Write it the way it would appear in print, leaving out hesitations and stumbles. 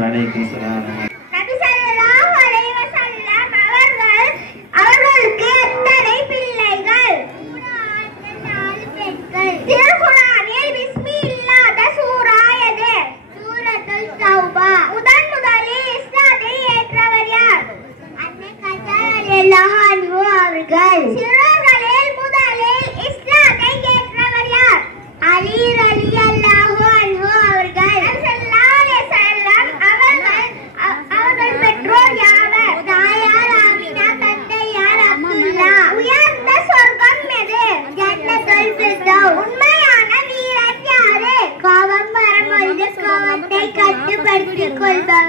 வலைக்கும் ஸலாம். நபி ஸல்லல்லாஹு அலைஹி வஸல்லம் அவர்களுக்கு எத்தனை பிள்ளைகள்? 4 பெண்கள். திருக்குர்ஆனில் பிஸ்மி இல்லாத சூரா எது? சூரத்துல் தௌபா. முதலில் இஸ்லாத்தை ஏற்றவர் யார்? அன்னை கதா ரலியல்லாஹு அன்ஹு அவர்கள். சிறுவர்களில் முதலில் இஸ்லாத்தை ஏற்றவர் யார்? அலி ரலியல்லாஹு அன்ஹு அவர்கள். ஸல்லல்லாஹு அலைஹி வஸல்லம் அவர்கள் பெற்றோர் யாவர்? தாயார் ஆமினா, தந்தையார் அப்துல்லா. உயர்ந்த சொர்க்கம் எது? ஜன்னத்துல் ஃபிர்தௌஸ். உண்மையான வீரன் யாரு? கோபம் வரும்பொழுது கோபத்தை கட்டுப்படுத்திக் கொள்பவர்.